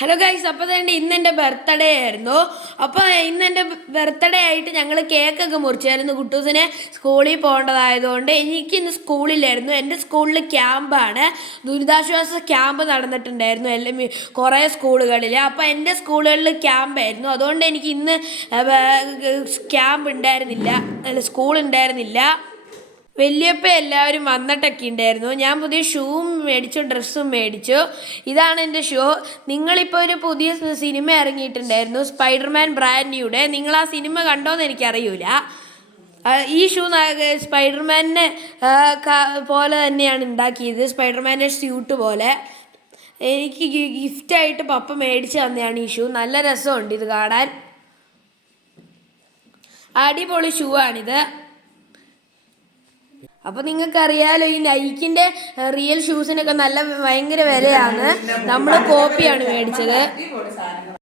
Hello guys, അപ്പോൾ തന്നെ ഇന്ന് എൻ്റെ ബർത്ത്ഡേ ആയിരുന്നു. അപ്പോൾ ഇന്ന് എൻ്റെ ബർത്ത്ഡേ ആയിട്ട് ഞങ്ങൾ കേക്കൊക്കെ മുറിച്ചായിരുന്നു. കുട്ടൂസിനെ സ്കൂളിൽ പോകേണ്ടതായതുകൊണ്ട് എനിക്കിന്ന് സ്കൂളിലായിരുന്നു. എൻ്റെ സ്കൂളിൽ ക്യാമ്പാണ്, ദുരിതാശ്വാസ ക്യാമ്പ് നടന്നിട്ടുണ്ടായിരുന്നു എല്ലാം കുറേ സ്കൂളുകളിൽ. അപ്പോൾ എൻ്റെ സ്കൂളുകളിൽ ക്യാമ്പായിരുന്നു, അതുകൊണ്ട് എനിക്ക് ഇന്ന് ക്യാമ്പ് ഉണ്ടായിരുന്നില്ല, സ്കൂൾ ഉണ്ടായിരുന്നില്ല. വലിയപ്പ എല്ലാവരും വന്നിട്ടൊക്കെ ഉണ്ടായിരുന്നു. ഞാൻ പുതിയ ഷൂവും മേടിച്ചു, ഡ്രസ്സും മേടിച്ചു. ഇതാണ് എൻ്റെ ഷൂ. നിങ്ങളിപ്പോൾ ഒരു പുതിയ സിനിമ ഇറങ്ങിയിട്ടുണ്ടായിരുന്നു, സ്പൈഡർമാൻ ബ്രാൻഡ് ന്യൂയുടെ. നിങ്ങൾ ആ സിനിമ കണ്ടോയെന്ന് എനിക്കറിയില്ല. ഈ ഷൂ സ്പൈഡർമാനിനെ പോലെ തന്നെയാണ് ഉണ്ടാക്കിയത്, സ്പൈഡർമാൻ്റെ സ്യൂട്ട് പോലെ. എനിക്ക് ഗിഫ്റ്റായിട്ട് പപ്പ മേടിച്ച് തന്നെയാണ് ഈ ഷൂ. നല്ല രസമുണ്ട് ഇത് കാണാൻ, അടിപൊളി ഷൂ ആണിത്. അപ്പോൾ നിങ്ങൾക്കറിയാലോ, ഈ നൈക്കിൻ്റെ റിയൽ ഷൂസിനൊക്കെ ഭയങ്കര വിലയാണ്. നമ്മൾ കോപ്പിയാണ് മേടിച്ചത്.